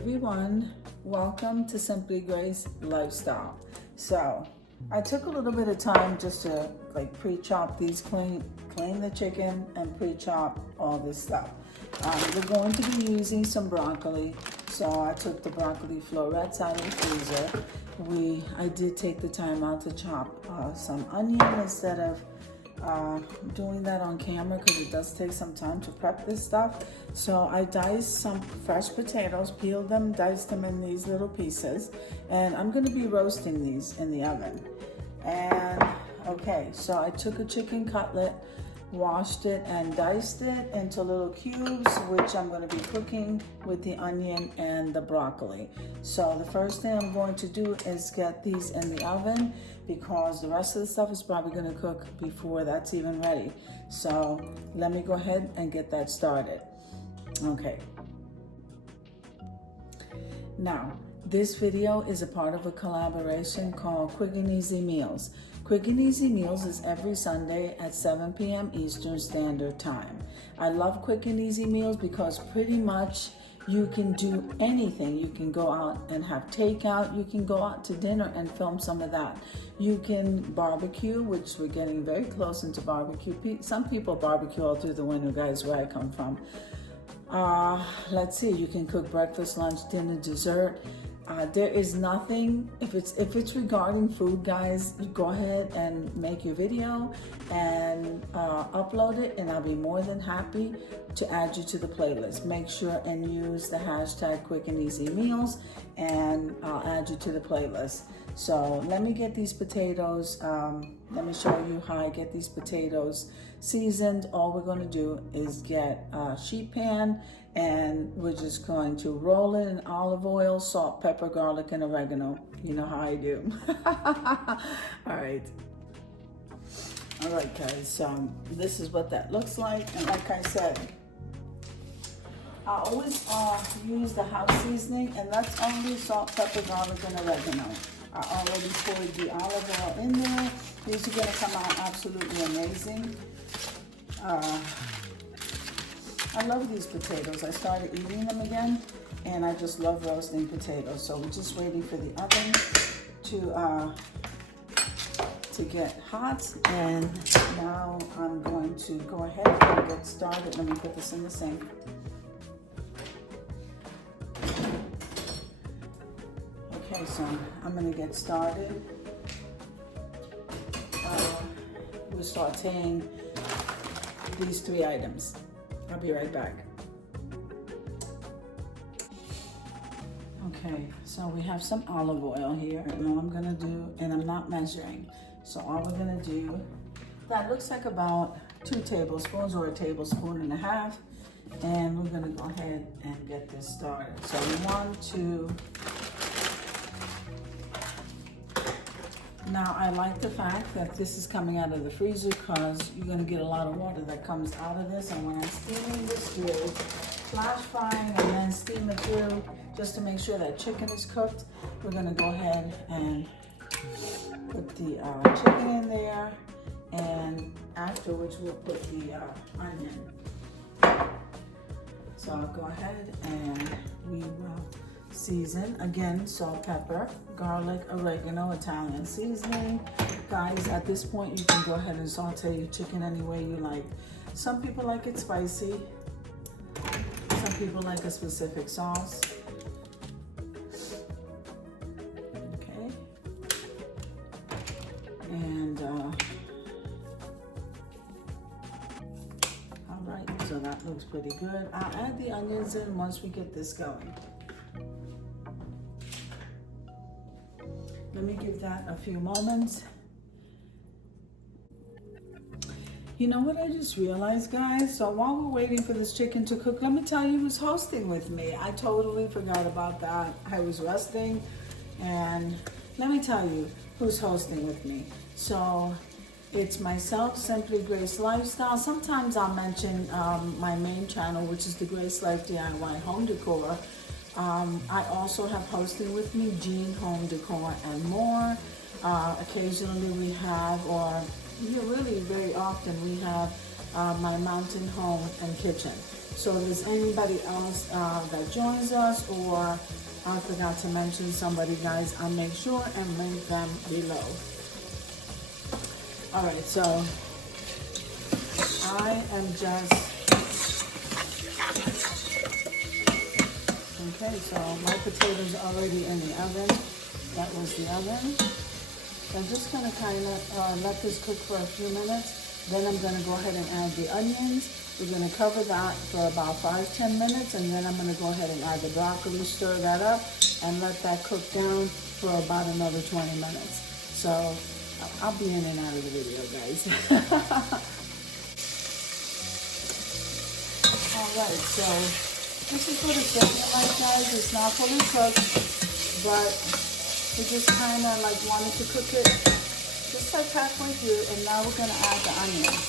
everyone, welcome to Simply Grace Lifestyle. So I took a little bit of time just to pre-chop these, clean the chicken and pre-chop all this stuff. We're going to be using some broccoli, so I took the broccoli florets out of the freezer. I did take the time out to chop some onion instead of doing that on camera because it does take some time to prep this stuff. So I diced some fresh potatoes, peeled them, diced them in these little pieces, and I'm going to be roasting these in the oven. And okay, so I took a chicken cutlet, washed it and diced it into little cubes, which I'm going to be cooking with the onion and the broccoli. So the first thing I'm going to do is get these in the oven because the rest of the stuff is probably going to cook before that's even ready. So let me go ahead and get that started. Okay. Now, this video is a part of a collaboration called Quick and Easy Meals. Quick and Easy Meals is every Sunday at 7 p.m. Eastern Standard Time. I love Quick and Easy Meals because pretty much you can do anything. You can go out and have takeout. You can go out to dinner and film some of that. You can barbecue, which we're getting very close into barbecue. Some people barbecue all through the winter, guys, where I come from. Let's see, you can cook breakfast, lunch, dinner, dessert. There is nothing, if it's regarding food, guys, you go ahead and make your video and upload it, and I'll be more than happy to add you to the playlist. Make sure and use the hashtag Quick and Easy Meals, and I'll add you to the playlist. So let me get these potatoes, let me show you how I get these potatoes seasoned. All we're going to do is get a sheet pan, and we're just going to roll it in olive oil, salt, pepper, garlic, and oregano. You know how I do. All right, guys, so this is what that looks like. And like I said, I always use the house seasoning, and that's only salt, pepper, garlic, and oregano. I already poured the olive oil in there. These are going to come out absolutely amazing. I love these potatoes. I started eating them again, and I just love roasting potatoes. So we're just waiting for the oven to get hot, and now I'm going to go ahead and get started. Let me put this in the sink. Okay, so I'm going to get started. We're sauteing these 3 items. I'll be right back. Okay, so we have some olive oil here, and all I'm gonna do, and I'm not measuring, so all we're gonna do, that looks like about 2 tablespoons or 1.5 tablespoons, and we're gonna go ahead and get this started. So we want to, now I like the fact that this is coming out of the freezer because you're going to get a lot of water that comes out of this. And when I'm steaming this through, flash frying and then steam it through just to make sure that chicken is cooked, we're going to go ahead and put the chicken in there, and afterwards we'll put the onion. So I'll go ahead and we will season, again, salt, pepper, garlic, oregano, Italian seasoning. Guys, at this point you can go ahead and saute your chicken any way you like. Some people like it spicy, some people like a specific sauce. Okay, and all right, so that looks pretty good. I'll add the onions in once we get this going. Let me give that a few moments. You know what I just realized, guys? So while we're waiting for this chicken to cook, let me tell you who's hosting with me. I totally forgot about that. I was resting, and let me tell you who's hosting with me. So it's myself, Simply Grace Lifestyle. Sometimes I'll mention my main channel, which is the Grace Life DIY Home Decor. I also have hosting with me Jean Home Decor and more. Occasionally we have, or really very often we have my mountain home and kitchen. So if there's anybody else that joins us, or I forgot to mention somebody, guys, I'll make sure and link them below. All right, so I am just, okay, so my potatoes are already in the oven. That was the oven. I'm just gonna kind of let this cook for a few minutes. Then I'm gonna go ahead and add the onions. We're gonna cover that for about 5-10 minutes, and then I'm gonna go ahead and add the broccoli, stir that up, and let that cook down for about another 20 minutes. So I'll be in and out of the video, guys. All right, so this is what it's looking like, guys. It's not fully cooked, but we just kind of like wanted to cook it just like halfway through, and now we're gonna add the onions.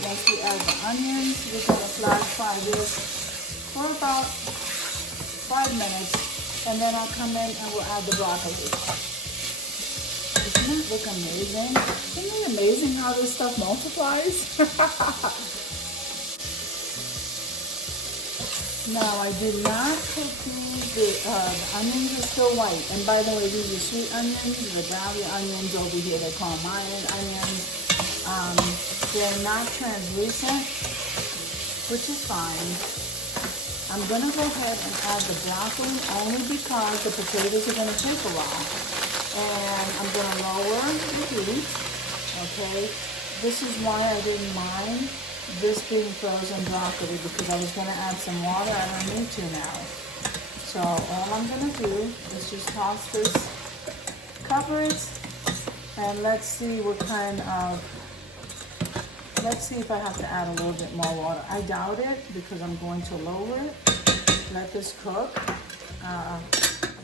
Once we add the onions, we're gonna flash fry this for about 5 minutes, and then I'll come in and we'll add the broccoli. Doesn't it look amazing? Isn't it amazing how this stuff multiplies? Now, I did not cook the onions are still white. And by the way, these are sweet onions, the brownie onions over here, they call them Mayan onions. They're not translucent, which is fine. I'm gonna go ahead and add the broccoli only because the potatoes are gonna take a while. And I'm gonna lower the heat, okay? This is why I didn't mind this being frozen broccoli, because I was gonna add some water. I don't need to now. So all I'm gonna do is just toss this, cover it, and let's see what kind of, let's see if I have to add a little bit more water. I doubt it, because I'm going to lower it, let this cook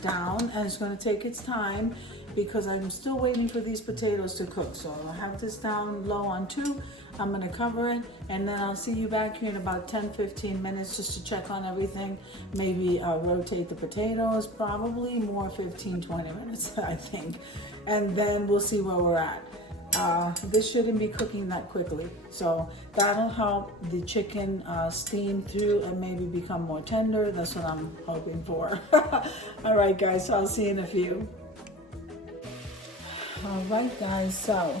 down, and it's gonna take its time because I'm still waiting for these potatoes to cook. So I'll have this down low on 2. I'm gonna cover it, and then I'll see you back here in about 10-15 minutes just to check on everything. Maybe rotate the potatoes, probably more 15-20 minutes, I think. And then we'll see where we're at. This shouldn't be cooking that quickly. So that'll help the chicken steam through and maybe become more tender. That's what I'm hoping for. All right, guys, so I'll see you in a few. All right, guys, so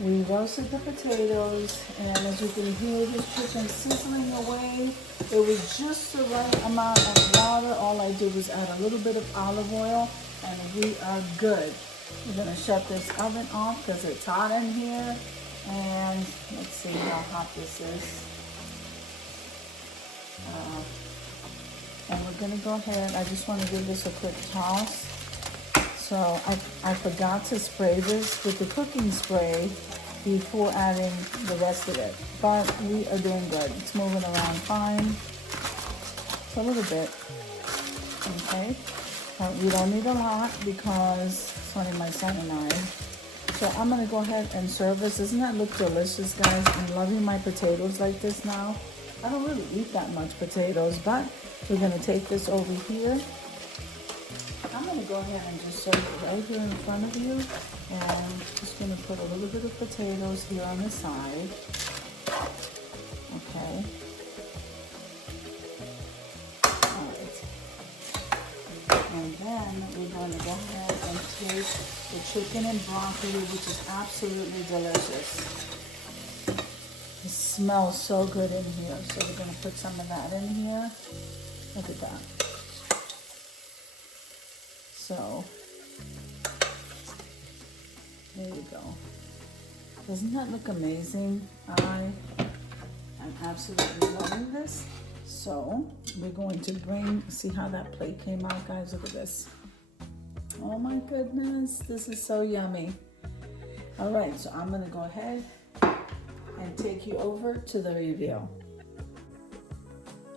we roasted the potatoes, and as you can hear, this chicken sizzling away. It was just the right amount of water. All I did was add a little bit of olive oil, and we are good. We're gonna shut this oven off because it's hot in here. And let's see how hot this is. And we're gonna go ahead. I just want to give this a quick toss. So I forgot to spray this with the cooking spray before adding the rest of it. But we are doing good. It's moving around fine. It's a little bit. Okay. We don't need a lot because it's only my son and I. So I'm going to go ahead and serve this. Doesn't that look delicious, guys? I'm loving my potatoes like this now. I don't really eat that much potatoes, but we're going to take this over here. I'm going to go ahead and just serve it right here in front of you. And I'm just going to put a little bit of potatoes here on the side. Okay. All right. And then we're going to go ahead and take the chicken and broccoli, which is absolutely delicious. It smells so good in here. So we're going to put some of that in here. Look at that. So, there you go. Doesn't that look amazing? I am absolutely loving this. So, we're going to see how that plate came out, guys. Look at this. Oh my goodness, this is so yummy. All right, so I'm gonna go ahead and take you over to the review.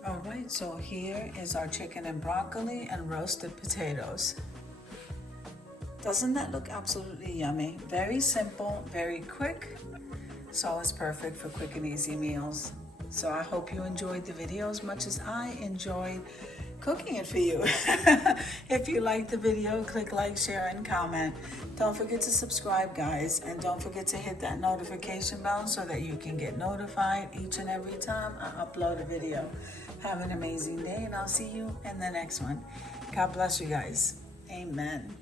All right, so here is our chicken and broccoli and roasted potatoes. Doesn't that look absolutely yummy? Very simple, very quick, so it's perfect for quick and easy meals. So I hope you enjoyed the video as much as I enjoyed cooking it for you. If you like the video, click like, share, and comment. Don't forget to subscribe, guys, and don't forget to hit that notification bell so that you can get notified each and every time I upload a video. Have an amazing day, and I'll see you in the next one. God bless you guys. Amen.